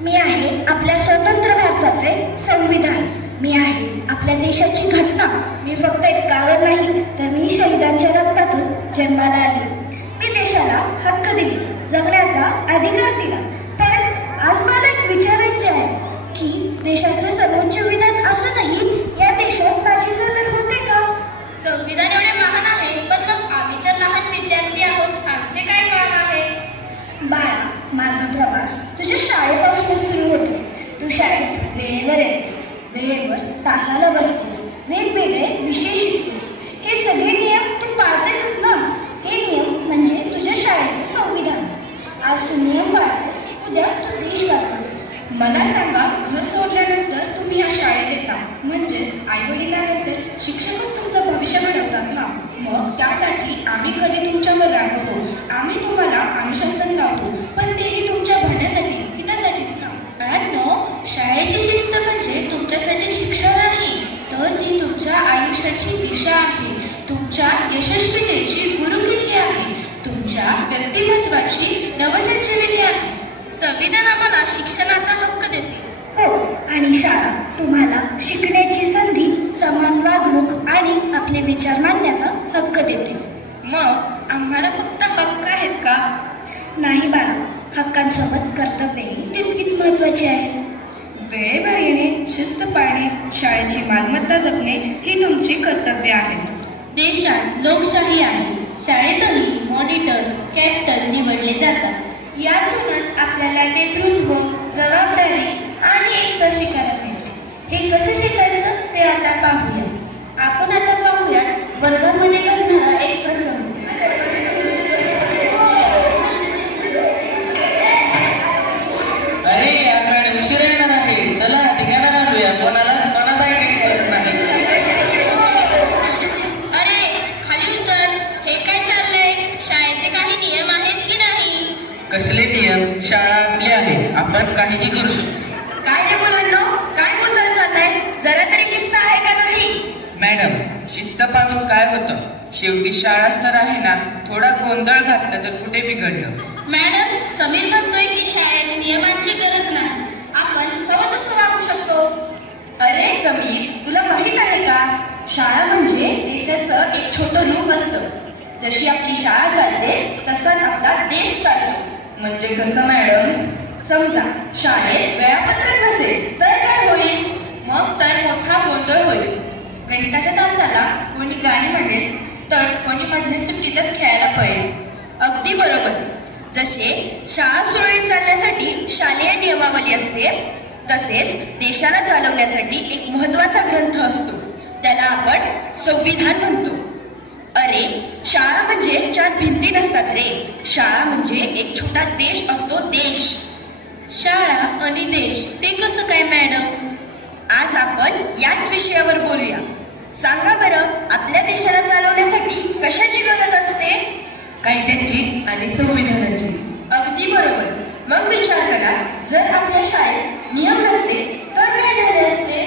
मी आहे आपल्या स्वतंत्र भारताचे संविधान. मी आहे आपल्या देशाची घटना. मी फक्त एक कागद नाही, तर मी शहीदांच्या रक्तातून जन्माला आली. मी देशाला हक्क दिले, जगण्याचा अधिकार दिला. पण आज मला एक विचारायचे आहे की देशाचे सर्वोच्च विधान असूनही या देशात माझी कदर होते का? संविधान एवढे महान आहे, पण मग आम्ही तर लहान विद्यार्थी आहोत, आमचे काय काम आहे? बाळा, माझा प्रवास तुझ्या शाळेपासूनच सुरू होतो. तू शाळेत वेळेवर येतेस, वेळेवर तासाला बसतेस, वेगवेगळे विषय शिकतेस. हे सगळे नियम तू पाळतेसच ना. हे नियम म्हणजे तुझ्या शाळेचे संविधान. आज तू नियम पाळतेस, उद्या तू देश वाचवतेस. मला सांगा, घर सोडल्यानंतर तुम्ही या शाळेत येता, म्हणजेच आई वडिलांनंतर शिक्षकच तुमचं भविष्य घडवतात ना. मग त्यासाठी आम्ही कधी तुमच्यावर रागवतो, आम्ही तुम्हाला अनुशासन लावतो, पण तेही तुमच्या भल्यासाठी, हितासाठीच ना. मुलांनो, शाळेची शिस्त म्हणजे तुमच्यासाठी शिक्षा नाही, तर ती तुमच्या आयुष्याची दिशा आहे, तुमच्या यशस्वीतेची गुरुकिल्ली आहे, तुमच्या व्यक्तिमत्वाची नवसंजीवनी आहे. संविधान आम्हाला शिक्षणाचा हक्क देते. हो, आणि शाळा तुम्हाला शिकण्याची संधी, समान वागणूक आणि आपले विचार मांडण्याचा हक्क देते. मग आम्हाला फक्त हक्क आहेत का? नाही बाळा, हक्कांसोबत कर्तव्यही तितकीच महत्वाची आहे. वेळेवर येणे, शिस्त पाळणे, शाळेची मालमत्ता जपणे ही तुमची कर्तव्य आहेत. देशात लोकशाही आहे, शाळेतही मॉनिटर, कॅप्टन निवडले जातात. यातूनच आपल्याला नेतृत्व, जबाबदारी आणि एकता शिकायला मिळते. हे कसं शिकायचं ते आता पाहूया. आपण आता पाहूया वर्गामध्ये घडणारा एक प्रसंग. अरे याकडे उशीर येणार आहे, चला ठिकाणा आणूया. कोणाचा ऐकायचं नाही. अरे खाली उतर, हे काय चाललंय? शाळेचे काही नियम आहेत की नाही? कसले नियम? शाळा आपली आहे, आपण काहीही करू शकतो. काय रे मुलांनो, काय गोंधळ चाललाय? जरा तरी शिस्त आहे का नाही? मॅडम, शिस्त पाळून काय होतं? शेवटी शाळाच तर आहे ना. थोडा गोंधळ घातला तर कुठे बिघडलं? मॅडम, समीर म्हणतोय की शाळेत नियमांची गरज नाही, आपण हवं तसं वागू शकतो. अरे समीर, तुला माहित आहे का, शाळा म्हणजे देशाचं एक छोटं रूप असतं. जशी आपली शाळा चालते तसाच आपला देश चालतो. म्हणजे कसं मॅडम? समजा शाळेत वेळापत्रक नसेल तर काय होईल? मग तर मोठा गोंधळ होईल. गणिताच्या तासाला कोणी गाणी म्हणेल, तर कोणी मधल्या सुट्टीतच खेळायला पळेल. अगदी बरोबर. जसे शाळा सुरळीत चालण्यासाठी शालेय नियमावली असते, तसेच देशाला चालवण्यासाठी एक महत्वाचा ग्रंथ असतो, त्याला आपण संविधान म्हणतो. अरे, शाळा म्हणजे चार भिंती नसतात रे. शाळा म्हणजे एक छोटा देश असतो, देश. शाळा आणि देश ते कसं काय मॅडम? आज आपण याच विषयावर बोलूया. सांगा बरं, आपल्या देशाला चालवण्यासाठी कशाची गरज असते? कायद्याची आणि संविधानाची. अगदी बरोबर. मग विचार करा, जर आपल्या शाळेत नियम नसते तर काय झाले असते?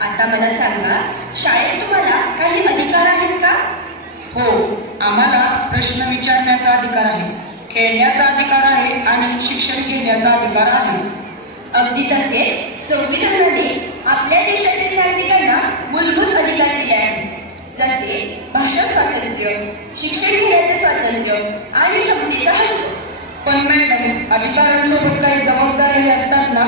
आता मला सांगा, शाळेत तुम्हाला काही अधिकार आहेत का? हो, आम्हाला प्रश्न विचारण्याचा अधिकार आहे, खेळण्याचा अधिकार आहे आणि शिक्षण घेण्याचा अधिकार आहे. अगदी तसेच संविधानाने आपल्या देशातील नागरिकांना मूलभूत अधिकार दिले आहेत, जसे भाषण स्वातंत्र्य, शिक्षण घेण्याचे स्वातंत्र्य आणि संमतीचा हक्क. पण मॅडम, अधिकारांसोबत काही जबाबदारी असतात ना?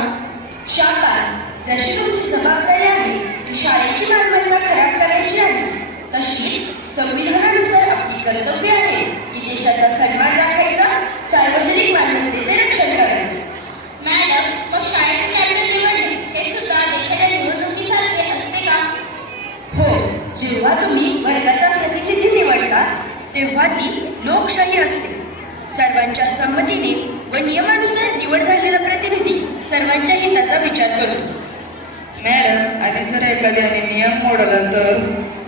शाबास. जशी तुमची जबाबदारी आहे की शाळेची मालमत्ता खराब करायची आहे, तशीच संविधानानुसार आपली कर्तव्य आहे की देशाचा सन्मान राखायचा, सार्वजनिक मालमत्तेचे रक्षण करायचे. मॅडम, मग शाळेचे कॅप्टन निवडणे हे सुद्धा देशाच्या निवडणुकीसारखे असते का? हो, जेव्हा तुम्ही वर्गाचा प्रतिनिधी निवडता तेव्हा ती लोकशाही असते. सर्वांच्या संमतीने व नियमानुसार निवड झालेला प्रतिनिधी सर्वांच्या हिताचा विचार करतो. मॅडम, आणि जर एखाद्याने नियम मोडला तर?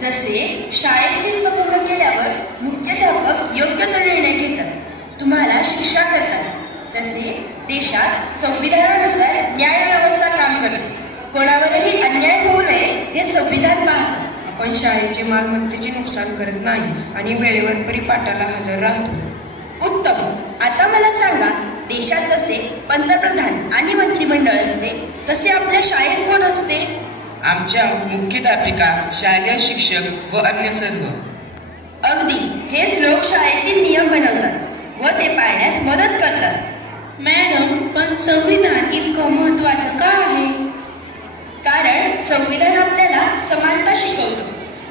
जसे शाळेत शिस्तभंग केल्यावर मुख्याध्यापक योग्य तो निर्णय घेतात, तुम्हाला शिक्षा करतात, तसे देशात संविधानानुसार न्याय व्यवस्था काम करते. कोणावरही अन्याय होऊ नये हे संविधान पाहतं. आपण शाळेचे मालमत्तेचे नुकसान करत नाही आणि वेळेवर परिपाठाला हजर राहतो. उत्तम. आता मला सांगा, देशात जसे पंतप्रधान आणि मंत्रिमंडळ असते तसे आपल्या शाळेत कोण असते? आमच्या मुख्याध्यापिका, शालेय शिक्षक व अन्य सर्व. अगदी हेच लोक शाळेतील नियम बनवतात व ते पाळण्यास मदत करतात. मॅडम, पण संविधान इतकं महत्वाचं का आहे? कारण संविधान आपल्याला समानता शिकवतो.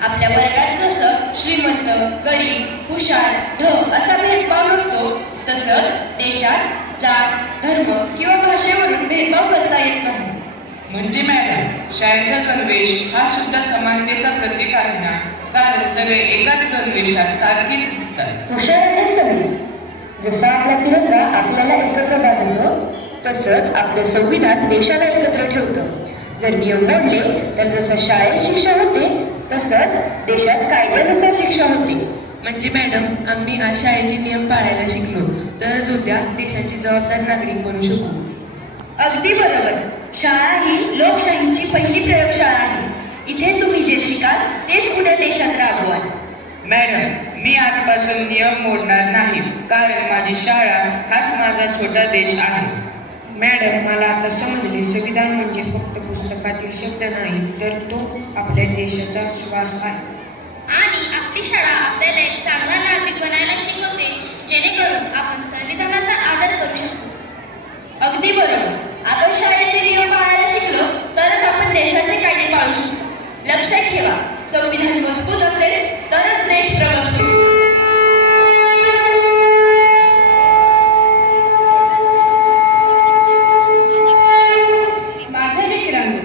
आपल्या वर्गात जसं श्रीमंत, गरीब, हुशार, ढ असा भेदभाव नसतो, तसंच देशात जात, धर्म किंवा भाषेवरून भेदभाव करता येत नाही. म्हणजे मॅडम, शाळेचा गणवेश हा सुद्धा समानतेचा प्रतीक आहे ना? कारण सगळे एकाच गणवेशात सारखेच दिसतात. हुशार सगळे. जसा आपला तिरंगा आपल्याला एकत्र बांधतो, तसंच आपलं संविधान देशाला एकत्र ठेवतं. जर नियम मोडले तर जसं शाळेत शिक्षा होते तसंच देशात कायद्यानुसार शिक्षा होते. म्हणजे मॅडम, आम्ही आज शाळेचे नियम पाळायला शिकलो तरच उद्या देशाची जबाबदार नागरिक बनू शकू. अगदी बरोबर. शाळा ही लोकशाहीची पहिली प्रयोगशाळा आहे. इथे तुम्ही जे शिकाल तेच उद्या देशात राबवाल. मॅडम, मी आजपासून नियम मोडणार नाही, कारण माझी शाळा हाच माझा छोटा देश आहे. मॅडम, मला आता समजले, संविधान म्हणजे फक्त पुस्तकातील शब्द नाही, तर तो आपल्या देशाचा श्वास आहे. आणि आपली शाळा आपल्याला एक चांगला नागरिक बनायला शिकवते, जेणेकरून आपण संविधानाचा आदर करू शकतो. अगदी बरोबर. आपण शाळेचे नियम पाळायला शिकलो तरच आपण देशाचे कायदे पाळू शकतो. लक्षात ठेवा, संविधान मजबूत असेल तरच देश प्रगत होईल. माझ्या लेकरांनो,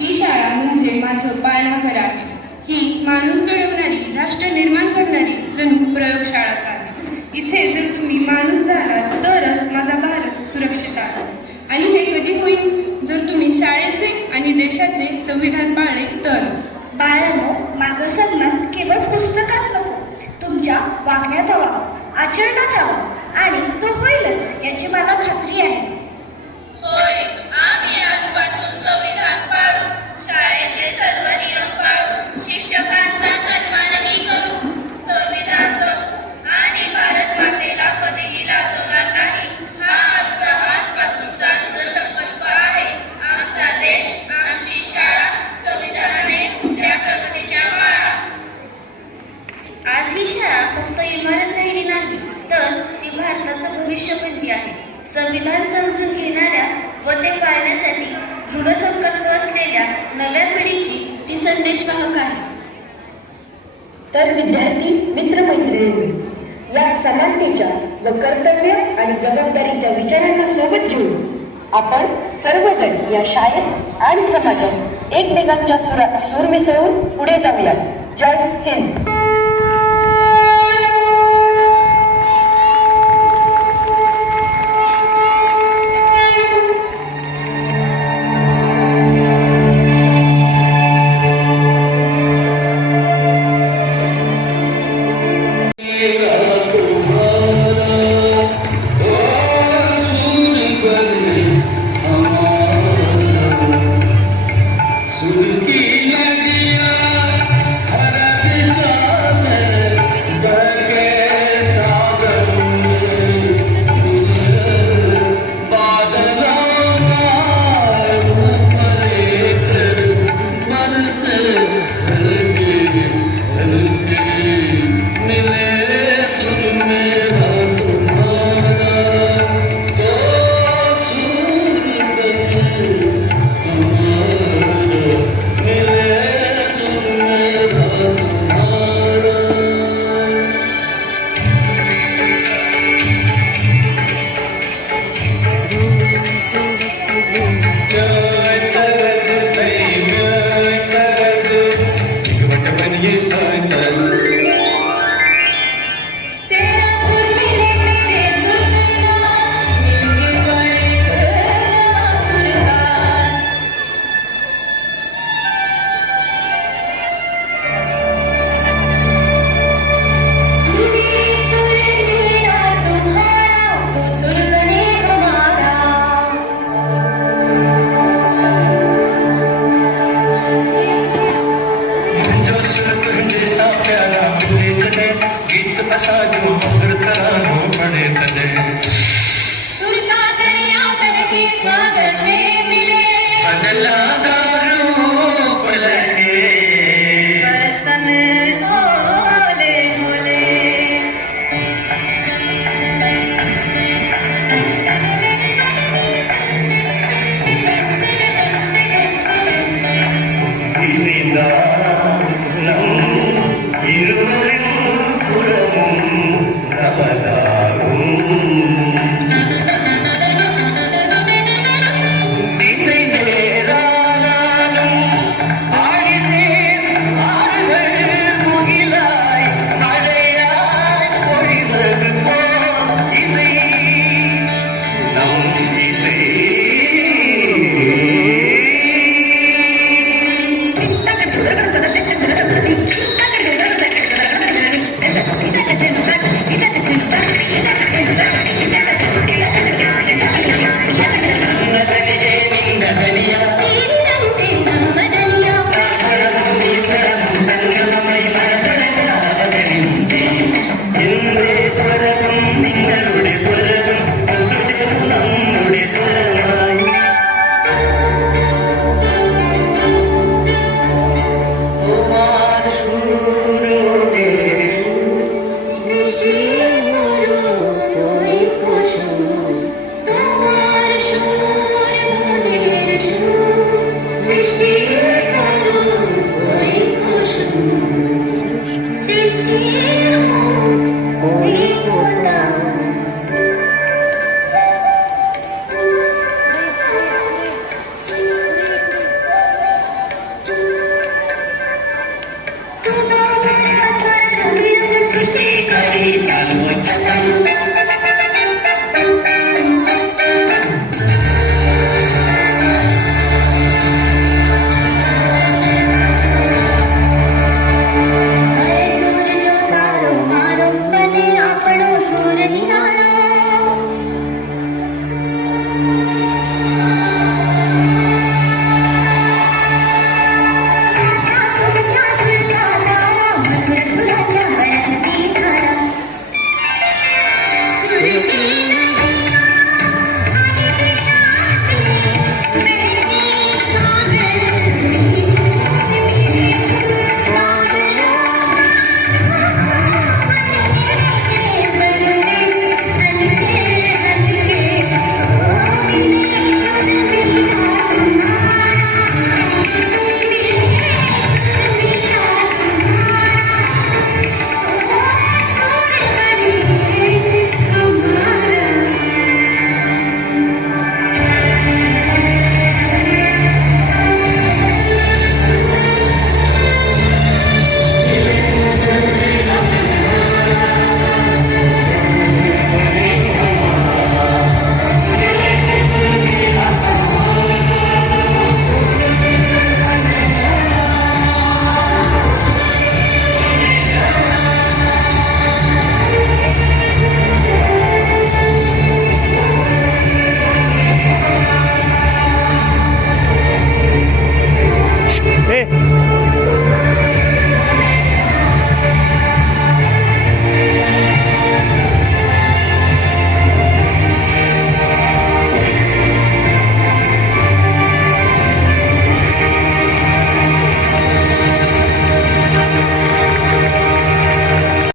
ही शाळा म्हणजे माझं पाळणाघर आहे. ही माणूस घडवणारी, राष्ट्र निर्माण करणारी जणू प्रयोगशाळाच आहे. इथे जर तुम्ही माणूस झालात तरच माझा भारत सुरक्षित आहे. आणि हे कधी होईल? जर तुम्ही शाळेचे आणि देशाचे संविधान पाळले तरच. बाळांनो, माझा सन्मान केवळ पुस्तकात नको, तुमच्या वागण्यात हवा, आचरणात हवा आणि तो होईलच याची मला खात्री आहे. होय, आम्ही आजपासून संविधान पाळू, शाळेचे सर्व नियम पाळू, शिक्षकांचा सन्मानही करू, संविधान जपू आणि भारत मातेला कधीही लाजवणार नाही. हा आमचा आजपासूनचा दृढ संकल्प आहे. आमचा देश, आमची शाळा, संविधानाने कुठल्या प्रगतीच्या माळा. आज ही शाळा फक्त इमारत राहिली नाही, तर ती भारताचं भविष्य बनली आहे. संविधान समजून घेणाऱ्या व ते पाळण्यासाठी दृढ संकल्प असलेल्या नव्या पिढीची ती संदेशवाहक आहे. तर विद्यार्थी मित्रमैत्रिणींनी, या समानतेच्या व कर्तव्य आणि जबाबदारीच्या विचारांना सोबत घेऊन आपण सर्वजण या शाळेत आणि समाजात एकमेकांच्या सूर मिसळून पुढे जाऊया. जय हिंद.